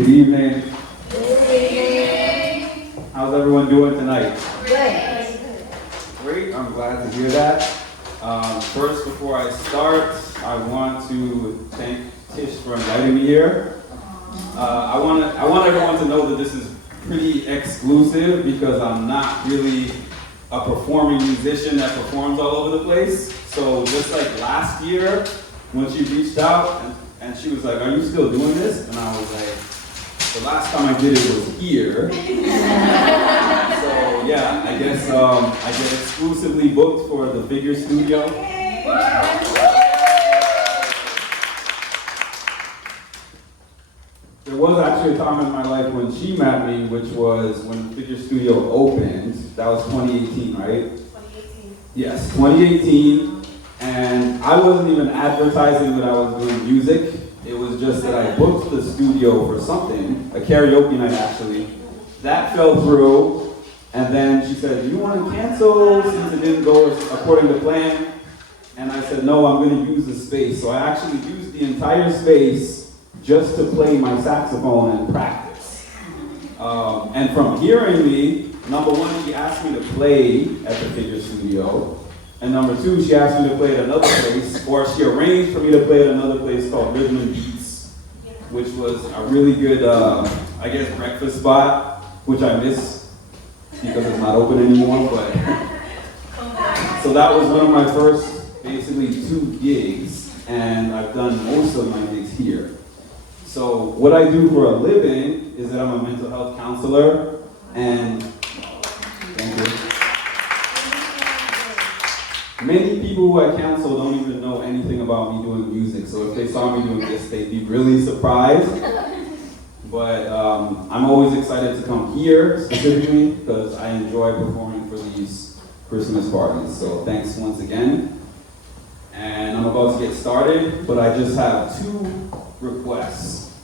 Good evening. How's everyone doing tonight? Great, I'm glad to hear that. First, before I start, I want to thank Tish for inviting me here. I want everyone to know that this is pretty exclusive because I'm not really a performing musician that performs all over the place. So just like last year, when she reached out and she was like, "Are you still doing this?" And I was like, "The last time I did it was here." So yeah, I guess I get exclusively booked for the Figure Studio. There was actually a time in my life when she met me, which was when the Figure Studio opened. That was 2018, right? 2018. Yes, 2018. And I wasn't even advertising that I was doing music. It was just that I booked the studio for something, a karaoke night actually. That fell through, and then she said, "Do you want to cancel since it didn't go according to plan?" And I said, "No, I'm going to use the space." So I actually used the entire space just to play my saxophone and practice. And from hearing me, number one, she asked me to play at the Figure Studio. And number two, she asked me to play at another place, or she arranged for me to play at another place called Rhythm and Beats, which was a really good, I guess, breakfast spot, which I miss because it's not open anymore. But so that was one of my first, basically, 2 gigs, and I've done most of my gigs here. So what I do for a living is that I'm a mental health counselor, and thank you. Many people who I counsel don't even know anything about me doing music, so if they saw me doing this, they'd be really surprised. But I'm always excited to come here, specifically, because I enjoy performing for these Christmas parties. So thanks once again. And I'm about to get started, but I just have 2 requests.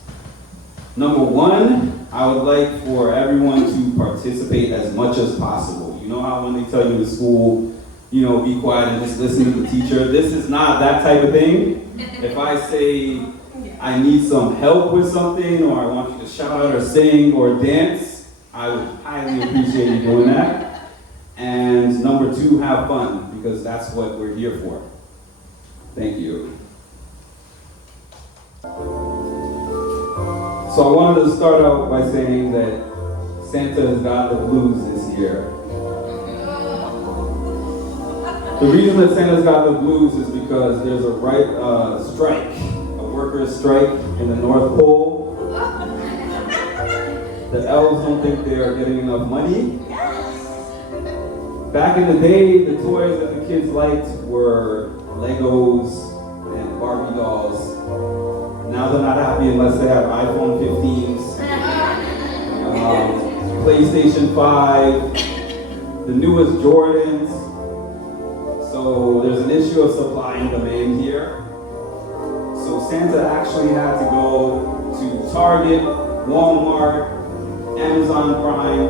Number one, I would like for everyone to participate as much as possible. You know how when they tell you in school, be quiet and just listen to the teacher? This is not that type of thing. If I say I need some help with something, or I want you to shout out or sing or dance, I would highly appreciate you doing that. And number 2, have fun, because that's what we're here for. Thank you. So I wanted to start out by saying that Santa has got the blues this year. The reason that Santa's got the blues is because there's a strike, a workers' strike in the North Pole. The elves don't think they are getting enough money. Back in the day, the toys that the kids liked were Legos and Barbie dolls. Now they're not happy unless they have iPhone 15s, PlayStation 5, the newest Jordans. So there's an issue of supply and demand here. So Santa actually had to go to Target, Walmart, Amazon Prime,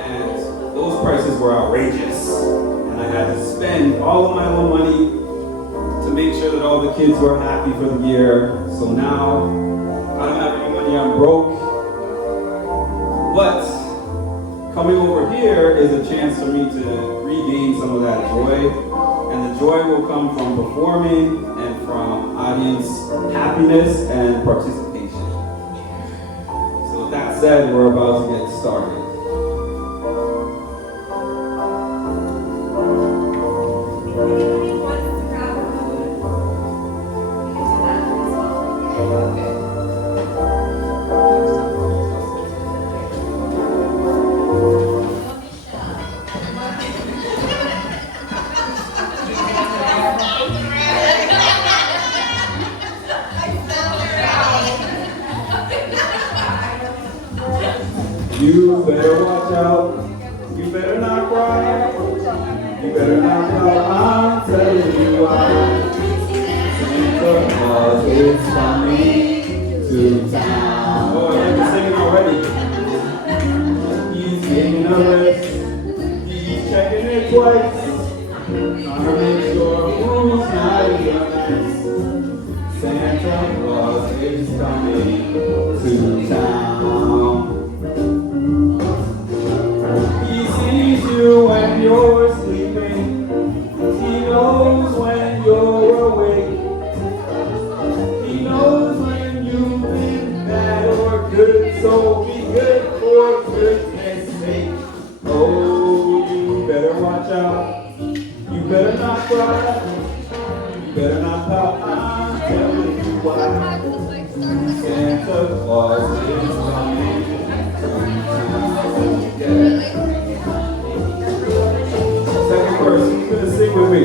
and those prices were outrageous. And I had to spend all of my own money to make sure that all the kids were happy for the year. So now, I don't have any money, I'm broke. But coming over here is a chance for me to regain some of that joy. And the joy will come from performing and from audience happiness and participation. So with that said, we're about to get started. You better watch out. You better not cry. You better not cry. I'm telling you why. Santa Claus is coming to town. Oh, I've been singing already. He's making a list. He's checking it twice. Trying to make sure who's not in your list. Santa Claus is coming to town. better not pout, I'm telling you why. Santa Claus is coming to town. Yeah. Second verse, who's gonna sing with me?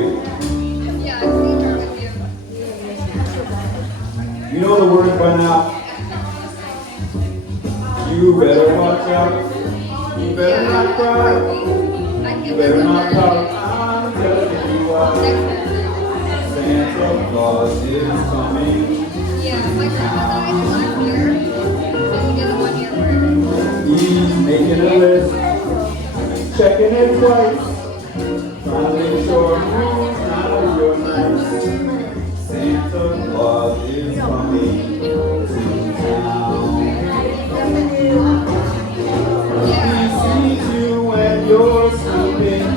You know the words by now. You better watch out. You better not cry. You better not pout. I'm telling you why. Santa Claus is coming. He's making a list, checking it twice, trying to make sure who's not of your nice. Santa Claus is coming to town. He sees you when you're sleeping.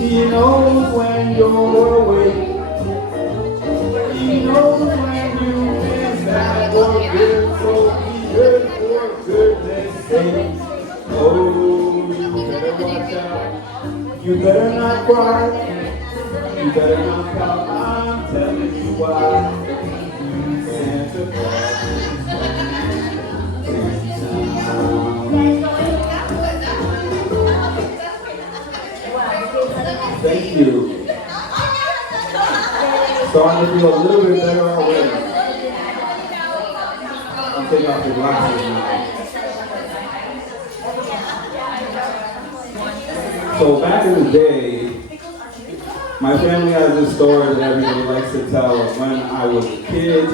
He knows when you're awake. He knows when you've been bad or good, so be good for goodness sake. Oh, you better watch out. You better not cry. You better not pout. I'm telling you why. Santa Claus is coming to town. Thank you. Starting to feel a little bit better already. I'm taking off the glasses now. So back in the day, my family has this story that everybody likes to tell of when I was a kid.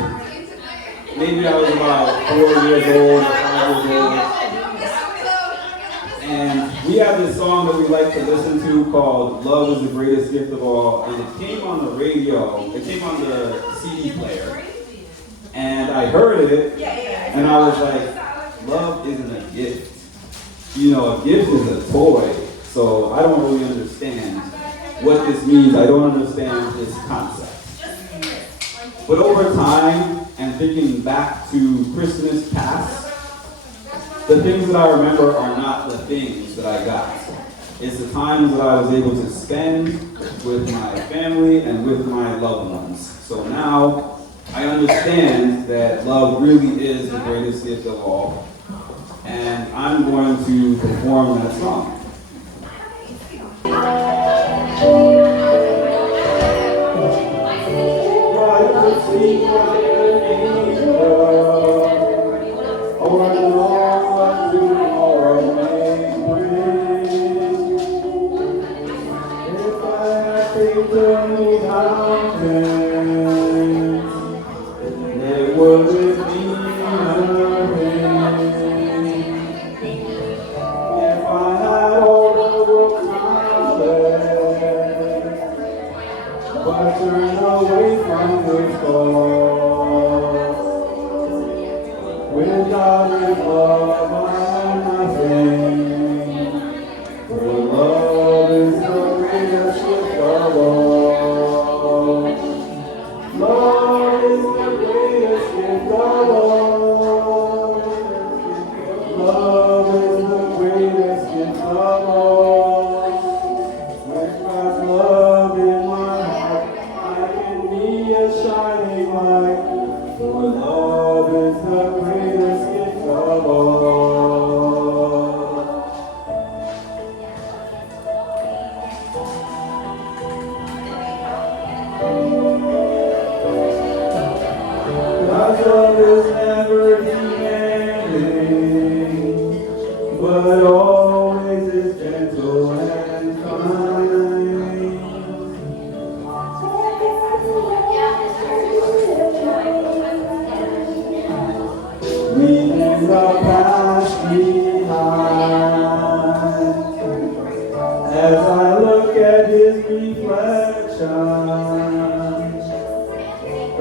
Maybe I was about 4 years old or 5 years old. And we have this song that we like to listen to called Love is the Greatest Gift of All. And it came on the radio, it came on the CD player. And I heard it, and I was like, love isn't a gift. You know, a gift is a toy. So I don't really understand what this means. I don't understand this concept. But over time, and thinking back to Christmas past, the things that I remember are not the things that I got. It's the times that I was able to spend with my family and with my loved ones. So now I understand that love really is the greatest gift of all. And I'm going to perform that song.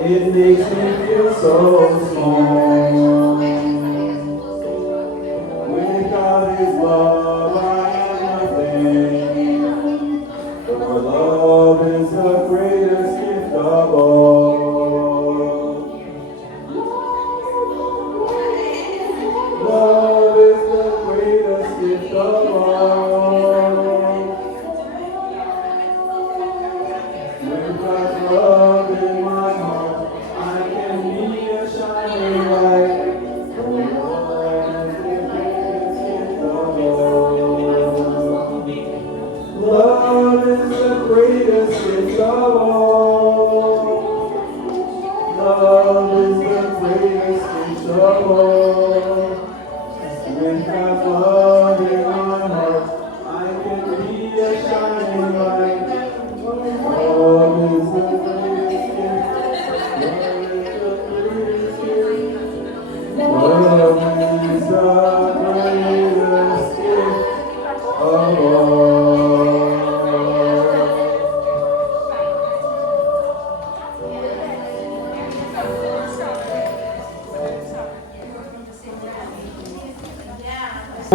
It makes me feel so small. Without His love, I am nothing. For love is the greatest gift of all. Love is the greatest gift of all. With God's love.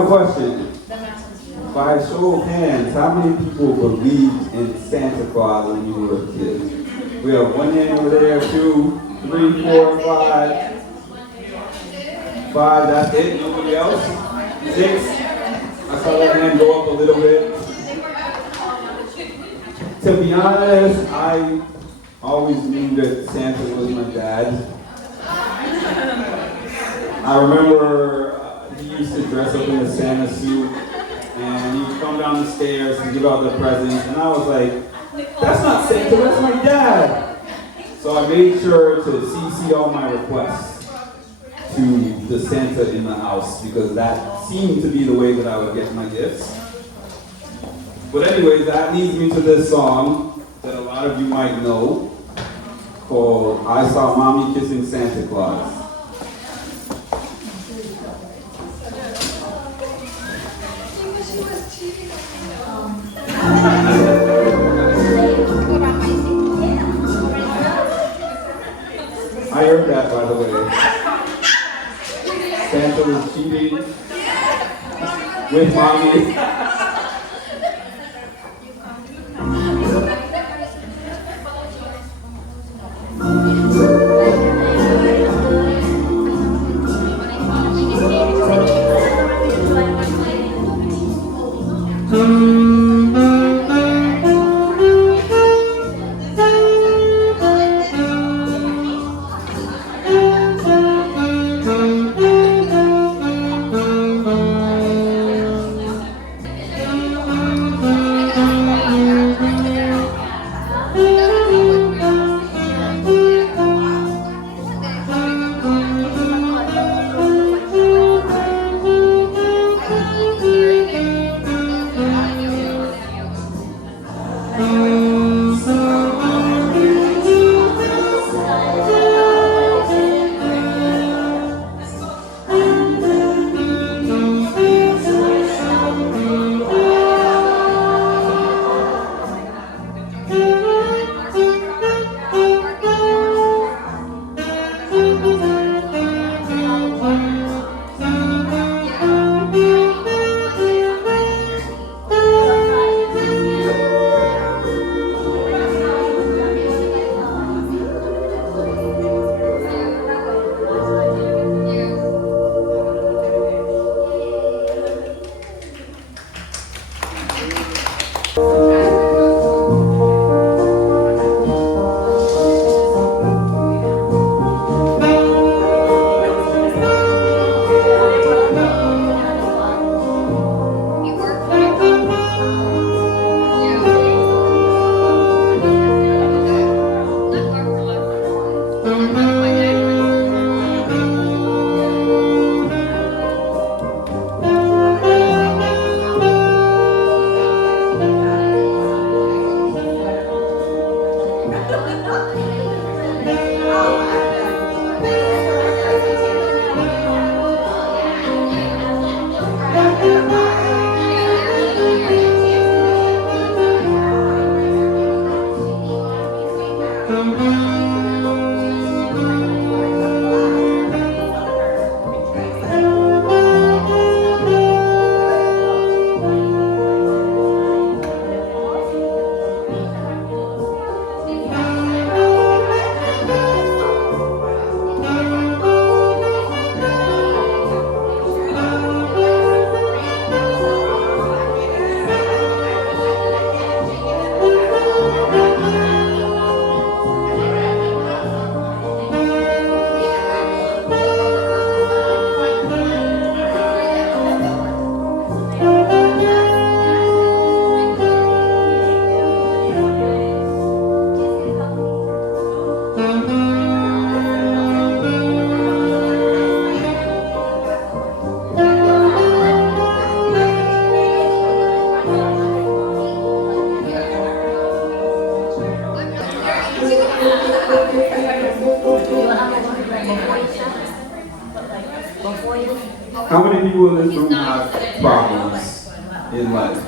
Question. By a show of hands, how many people believed in Santa Claus when you were a kid? We have one hand over there, 2, 3, 4, 5. 5, that's it? Nobody else? 6? I saw that hand go up a little bit. To be honest, I always knew that Santa was my dad. I remember he used to dress up in a Santa suit and he would come down the stairs to give out the presents, and I was like, that's not Santa, that's my dad. So I made sure to CC all my requests to the Santa in the house because that seemed to be the way that I would get my gifts. But anyways, that leads me to this song that a lot of you might know called I Saw Mommy Kissing Santa Claus. I heard that, by the way. Santa was cheating with mommy. How many people in this room have problems in life?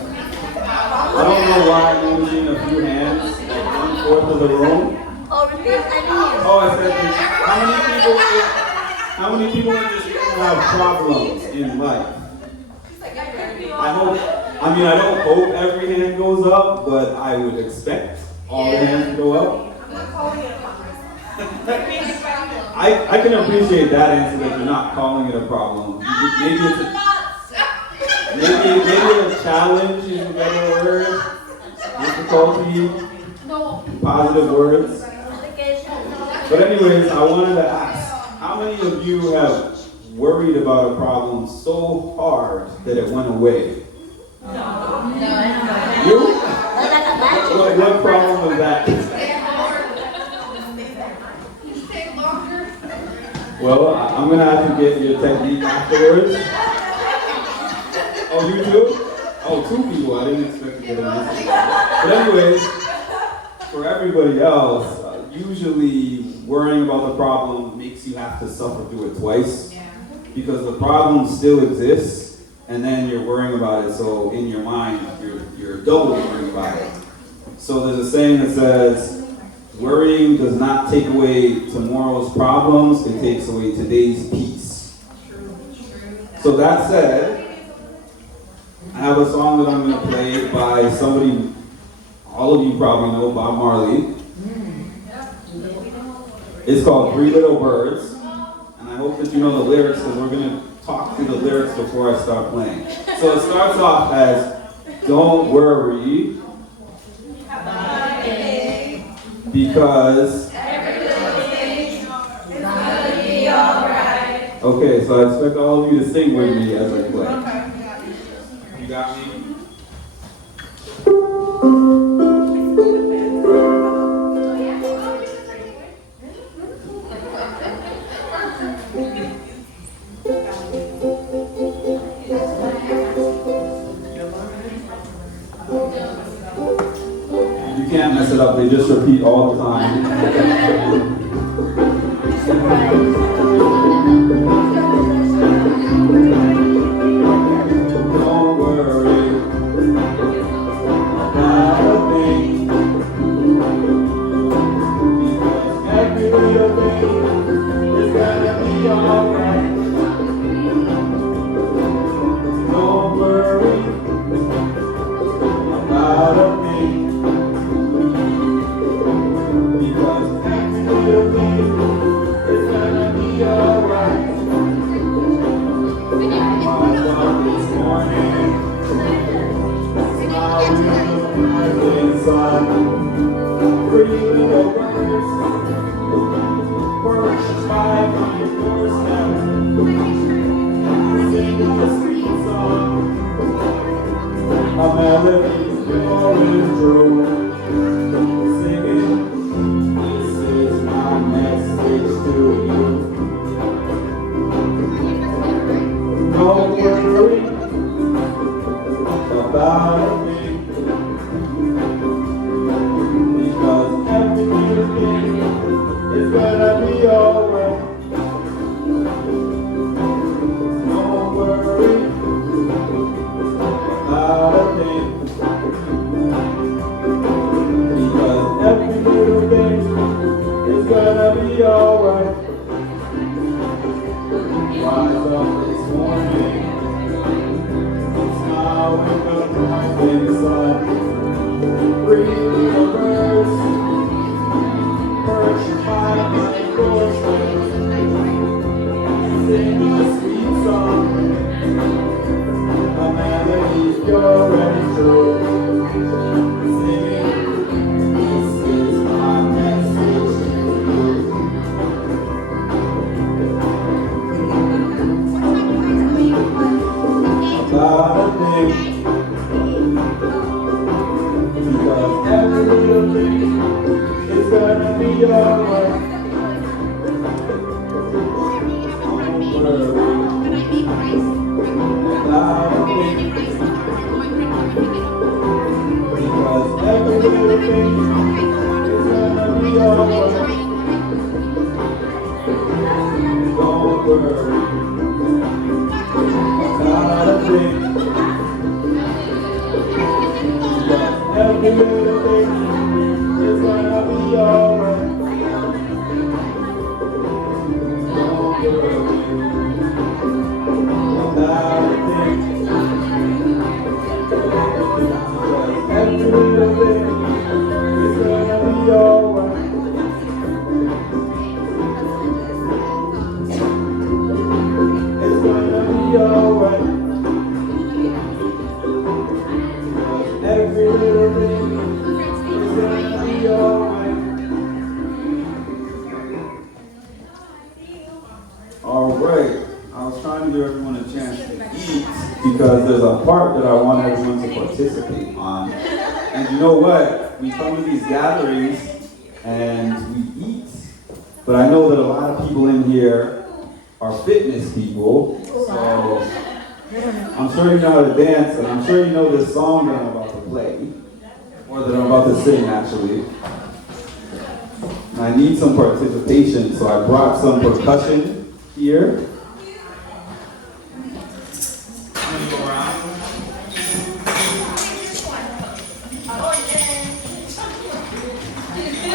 I don't know why I'm only seeing a few hands, like 1/4 of the room. Oh, I said, how many people in this room have problems in life? I don't hope every hand goes up, but I would expect all the hands to go up. I can appreciate that answer that you're not calling it a problem. Maybe it's maybe a challenge is a better word. Difficulty, positive words. But anyways, I wanted to ask, how many of you have worried about a problem so hard that it went away? No. You? What problem was that? Well, I'm going to have to get your technique afterwards. Oh, you too? Oh, 2 people. I didn't expect to get an answer. But anyways, for everybody else, usually worrying about the problem makes you have to suffer through it twice. Because the problem still exists, and then you're worrying about it, so in your mind, you're double worrying about it. So there's a saying that says, worrying does not take away tomorrow's problems, it takes away today's peace. So that said, I have a song that I'm going to play by somebody, all of you probably know, Bob Marley. It's called 3 Little Birds. And I hope that you know the lyrics, because we're going to talk through the lyrics before I start playing. So it starts off as, don't worry, because everything's gonna be alright. Okay, so I expect all of you to sing with me as I play. You got me? You can't mess it up, they just repeat all the time. Don't worry about a thing, because every little thing is gonna be alright. Don't worry about a thing, because every little thing is gonna be alright. Woke up this morning, smiled with the rising sun. Pretty little birds perched by my doorstep, singing a sweet song. A melody's going through, singing, this is my message to you. Don't worry about a thing, because every little thing is gonna be alright. Don't worry about a thing, because every little thing is gonna be alright. Rise up this morning, smile with the rising sun. 3 little birds perched by my doorstep, sing a sweet song. A melody's pure and true, singing, this is my message to you. About a thing, because every little thing is gonna be alright. Don't worry about a thing, because every little thing is gonna be alright. Don't worry about a thing, because every little thing is gonna be alright. Don't worry about a thing, All right. I was trying to give everyone a chance to eat because there's a part that I want everyone to participate on. And you know what? We come to these gatherings and we eat. But I know that a lot of people in here are fitness people. So I'm sure you know how to dance, and I'm sure you know this song that I'm about to play. Or that I'm about to sing, actually. And I need some participation, so I brought some percussion here.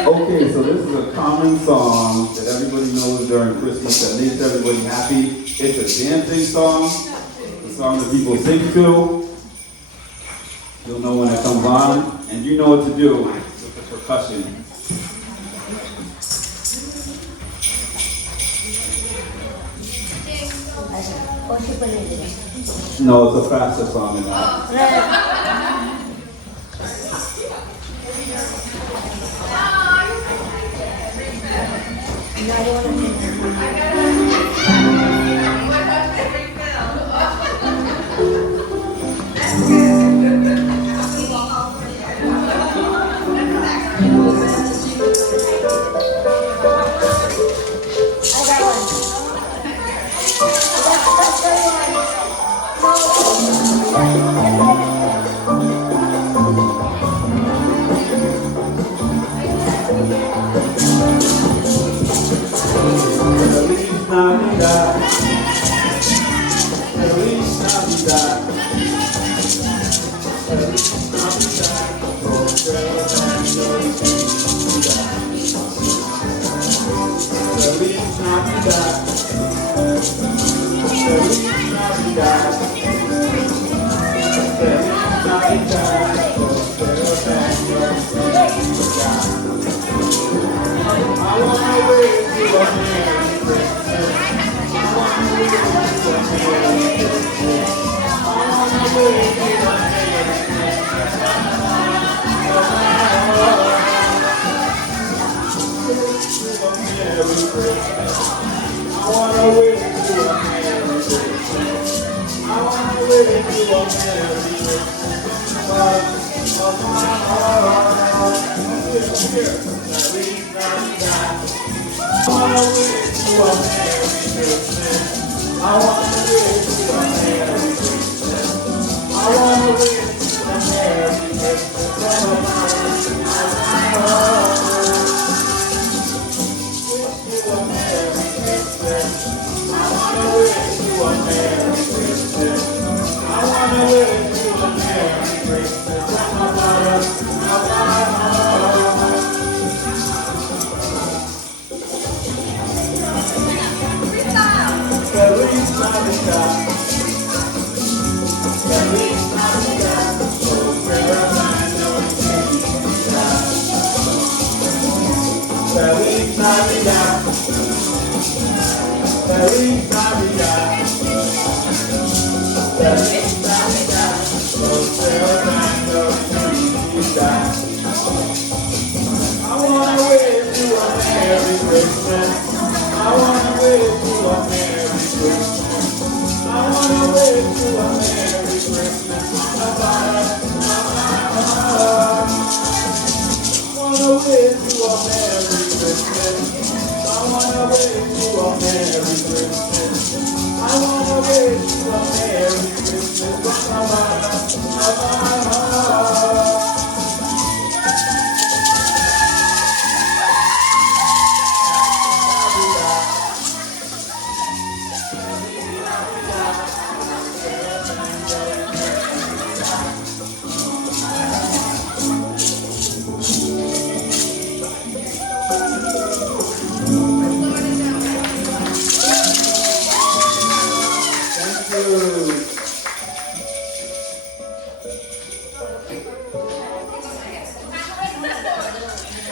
Okay, so this is a common song that everybody knows during Christmas that makes everybody happy. It's a dancing song, a song that people sing to. You'll know when it comes on, and you know what to do with the percussion. No, it's a faster song than that.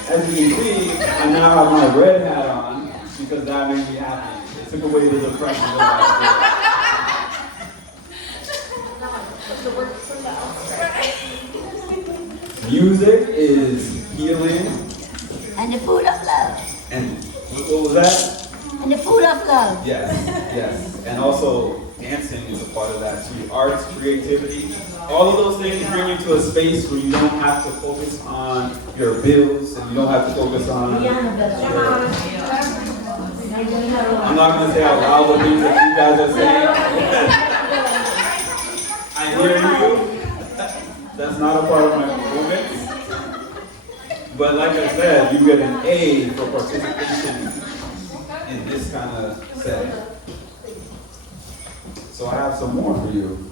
As you can see, I now have my red hat on because that made me happy. It took away the depression that I feel. Music is healing. And the food of love. And what was that? And the food of love. Yes, yes. And also, dancing is a part of that too. Arts, creativity, all of those things bring you to a space where you don't have to focus on your bills and you don't have to focus on I'm not going to say out loud the things that you guys are saying. I hear you. That's not a part of my movement. But like I said, you get an A for participation in this kind of setting. So I have some more for you.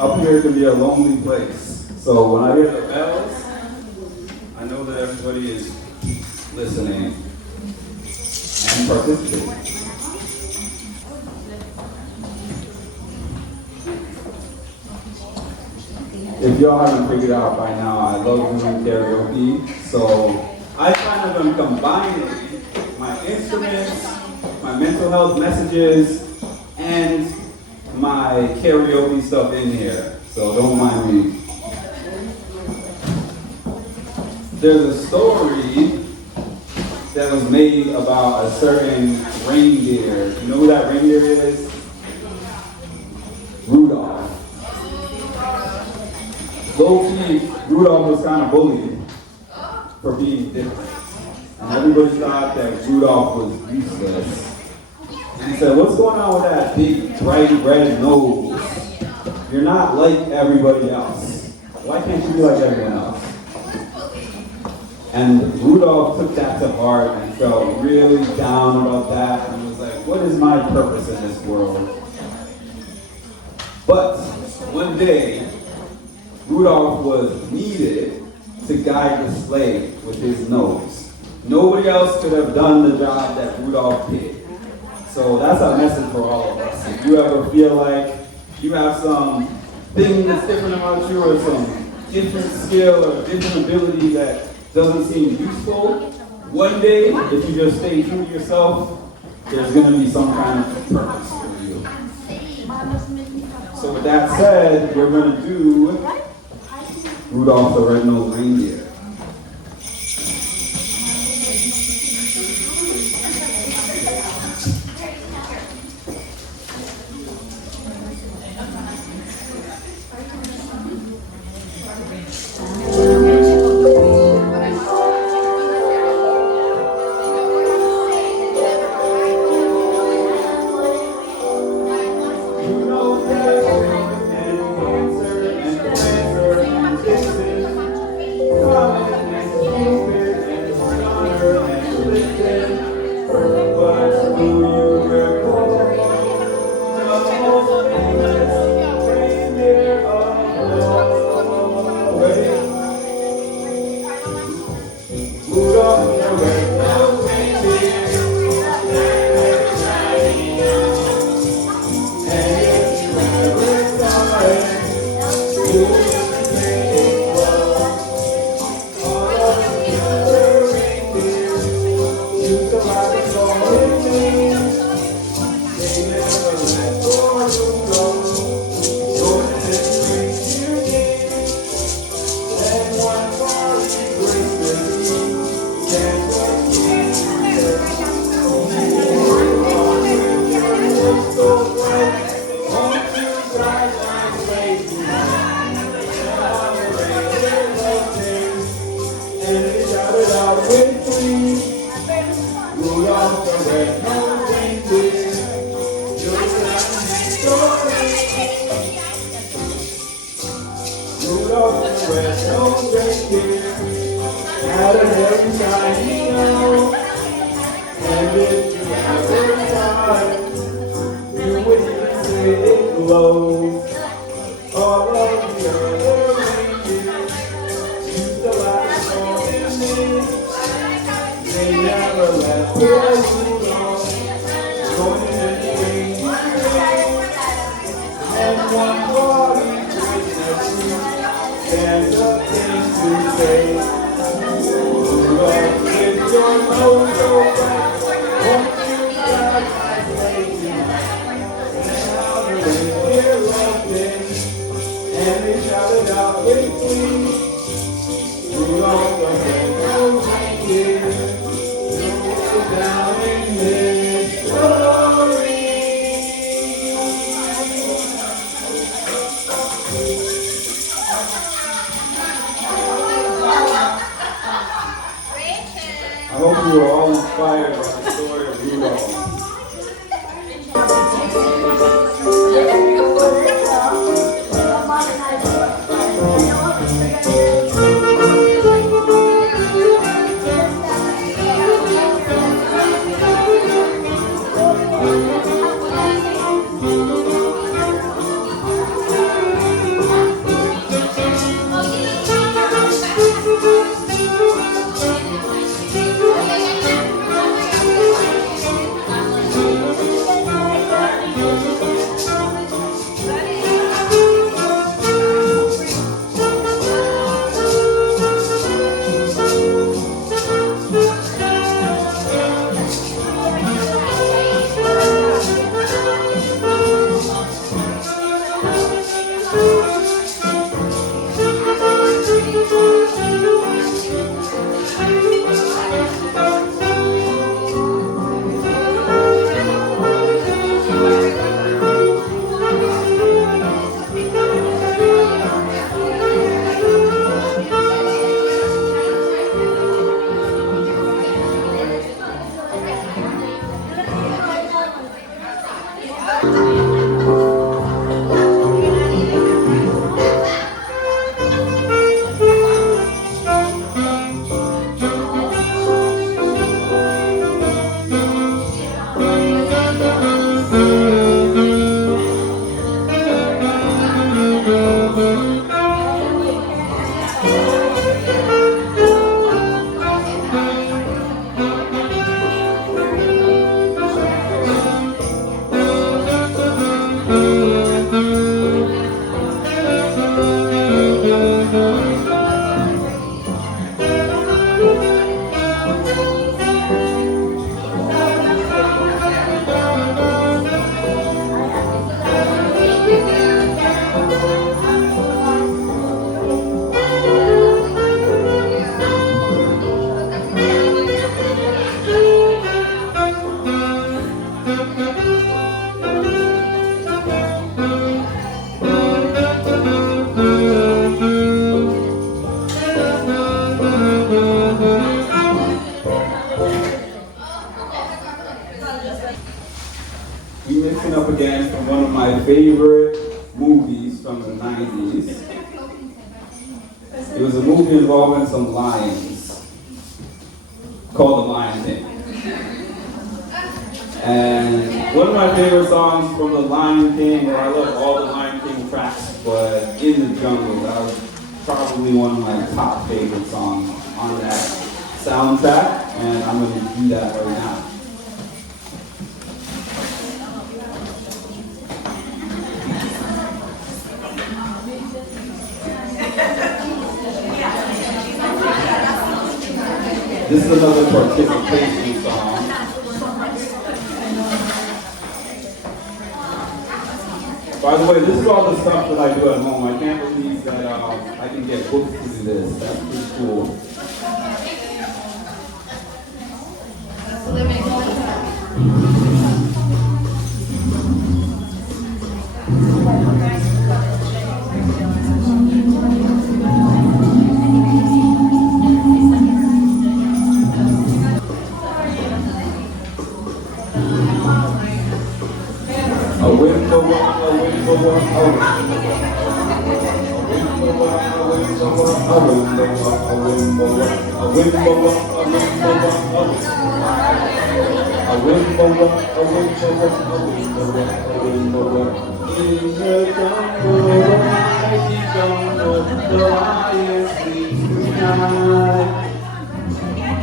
Up here can be a lonely place. So when I hear the bells, I know that everybody is listening and participating. If y'all haven't figured out by now, I love doing karaoke. So I kind of am combining my instruments, my mental health messages, and my karaoke stuff in here, so don't mind me. There's a story that was made about a certain reindeer. You know who that reindeer is? Rudolph. Low-key, Rudolph was kind of bullied for being different. And everybody thought that Rudolph was useless. And he said, what's going on with that big, bright red nose? You're not like everybody else. Why can't you be like everyone else? And Rudolph took that to heart and felt really down about that and was like, what is my purpose in this world? But one day, Rudolph was needed to guide the sleigh with his nose. Nobody else could have done the job that Rudolph did. So that's a message for all of us. If you ever feel like you have some thing that's different about you or some different skill or different ability that doesn't seem useful, one day, if you just stay true to yourself, there's going to be some kind of purpose for you. So with that said, we're going to do Rudolph the Red-Nosed Reindeer. Come on. going anyway. And one body witnessing, there's a thing to say. But with your nose so bright, won't you drive my lady? And we're open, and they shouted out with me. Rudolph the red-nosed reindeer, down in history. I hope you were all inspired by the story of Rudolph. We mixing up again from one of my favorite movies from the 90s. It was a movie involving some lions called The Lion King. And one of my favorite songs from The Lion King, well, I love all the Lion King tracks, but In the Jungle, that was probably one of my top favorite songs on that soundtrack, and I'm going to do that right now. This is another participation song. By the way, this is all the stuff that I do at home. I can't believe that I can get books to do this. That's pretty cool.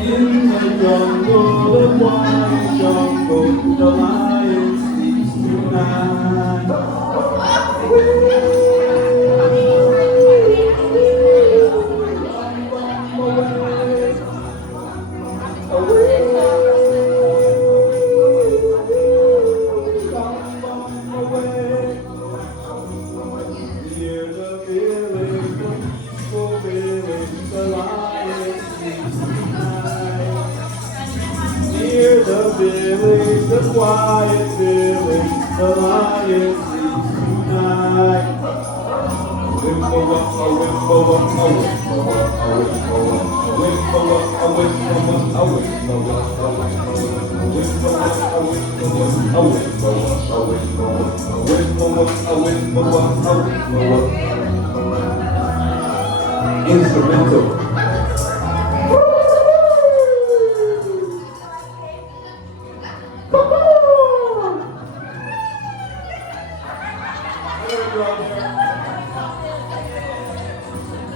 In the jungle, the wild jungle, the lion quiet village, the lion sleeps tonight. Instrumental.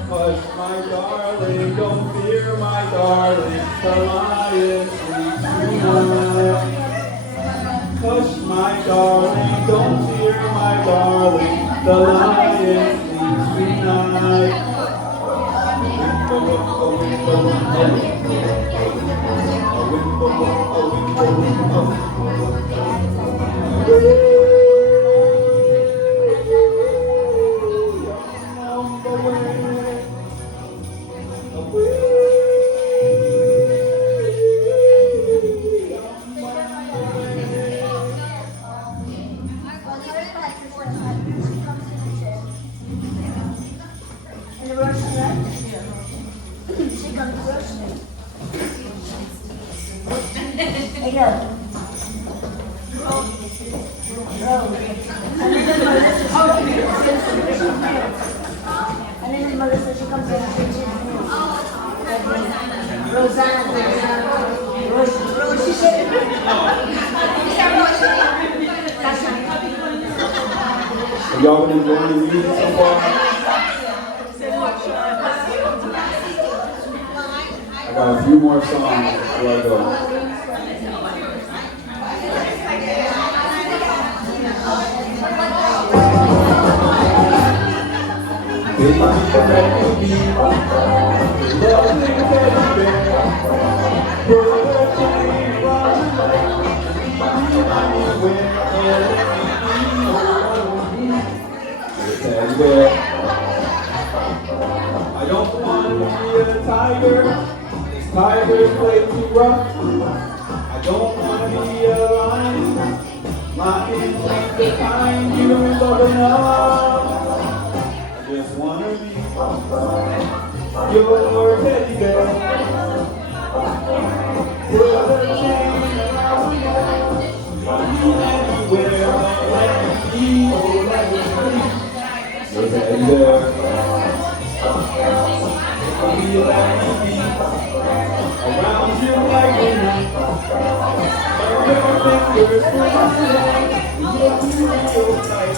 Hush, my darling, don't fear, my darling, the lion sleeps tonight. Hush, my darling, don't fear, my darling, the lion sleeps tonight. And then the mother says she comes in and brings you Rosanna, Have y'all been enjoying the music so far? I got a few more songs before I go. I don't want to be a tiger. This tiger's way too rough. I don't want to be a lion. Lions ain't the kind you don't love enough. I just want to be your teddy bear. Put a chain around my neck. Anywhere, let me be, oh let me be. Your teddy bear. You let me be around you like a knife. Your fingers for my life. Look me real tight.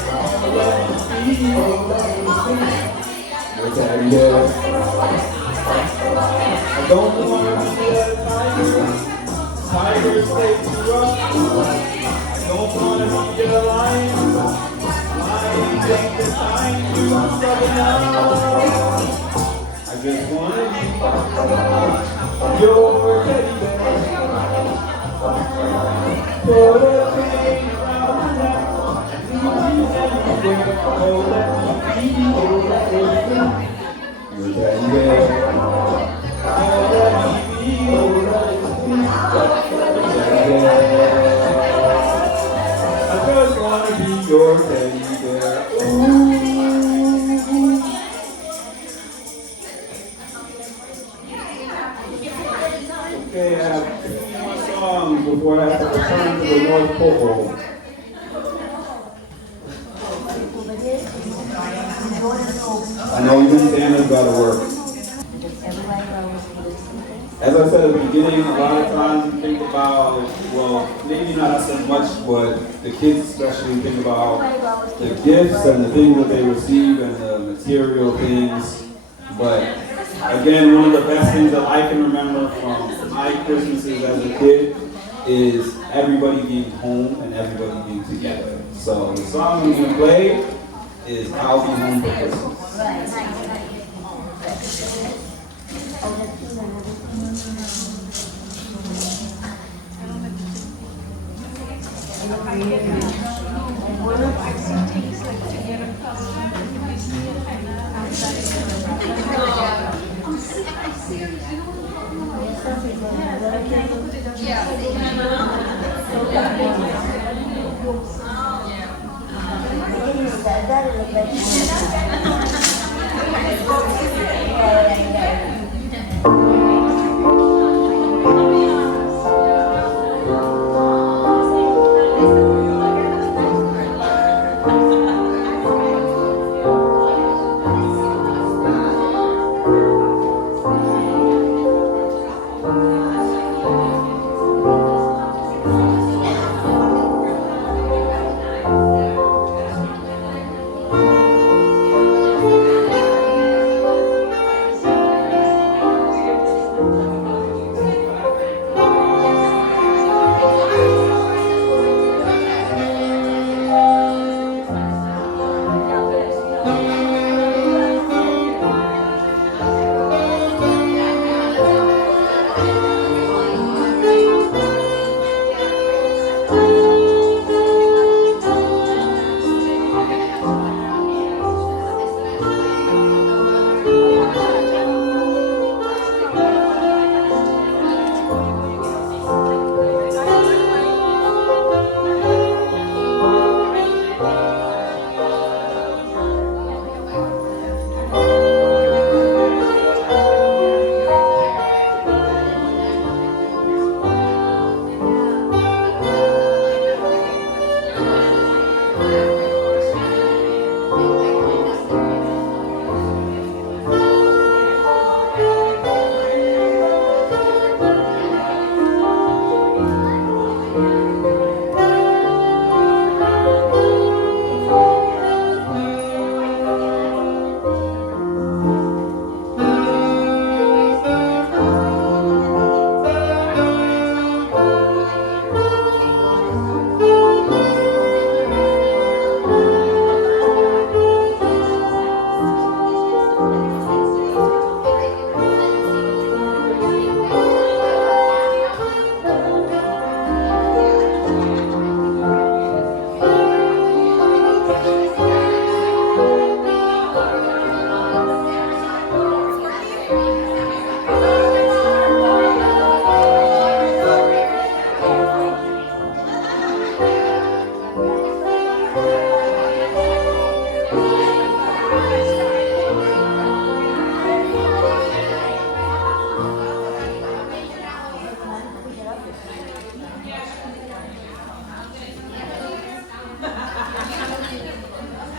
Let me be, oh let me be. Your teddy bear. I don't want to be a tiger. Tigers stay too rough. I don't want to be a lion. Lions ain't the kind you love enough. I just want to be your teddy bear. Put a chain around my neck. Leave you anywhere. Oh, let me be, oh, let me be. Your teddy bear. Oh, let me be, oh, let me be. I just want to be your teddy bear. Ooh. Okay, I have two more songs before I have to return to the North Pole. I know you've been saying it's got to work. As I said at the beginning, a lot of times you think about, well, maybe not so much, but the kids especially think about the gifts and the things that they receive and the material things. But again, one of the best things that I can remember from my Christmases as a kid is everybody being home and everybody being together. So the song I'm going to play is I'll Be Home for Christmas. Yeah.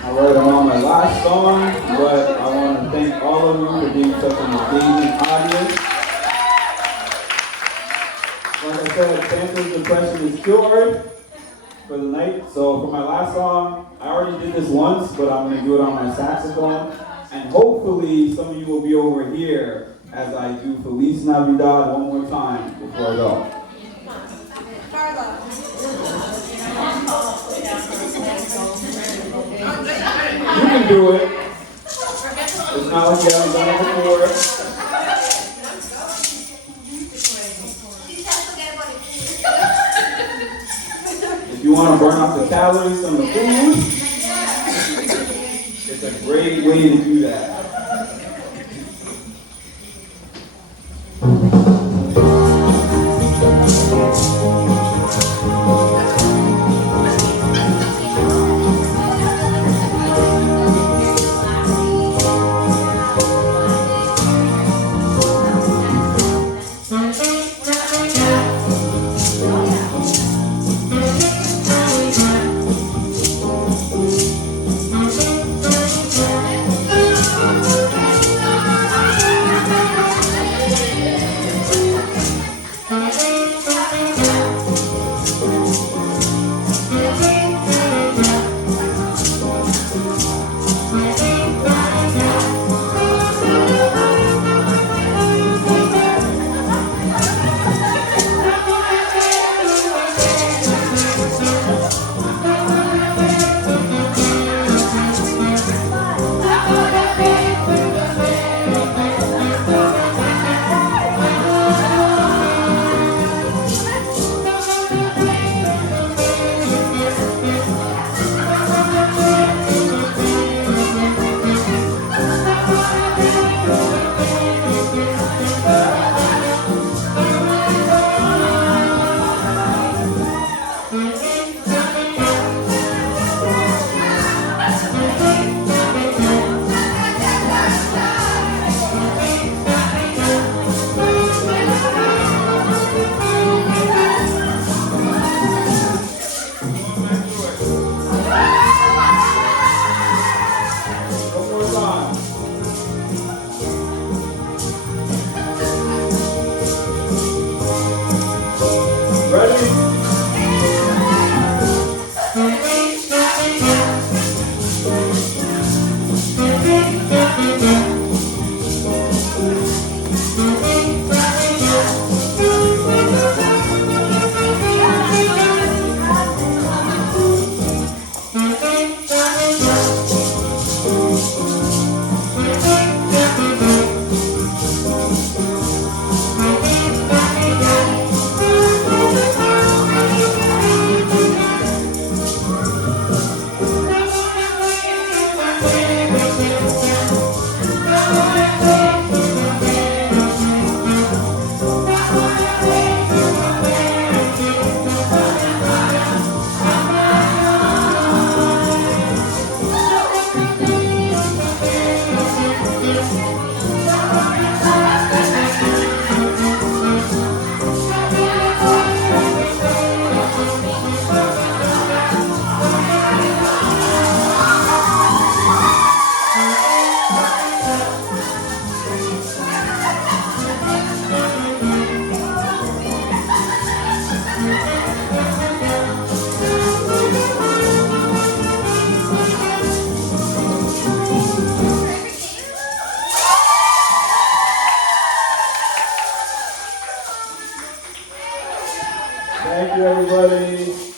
Alright, I'm on my last song, but I want to thank all of you for being such an engaging audience. Like I said, Santa's depression is cured for the night. So for my last song, I already did this once, but I'm going to do it on my saxophone. And hopefully some of you will be over here as I do Feliz Navidad one more time before I go. You can do it. It's not like you haven't done it before. If you want to burn off the calories from the food, it's a great way to do that. Thank you, everybody.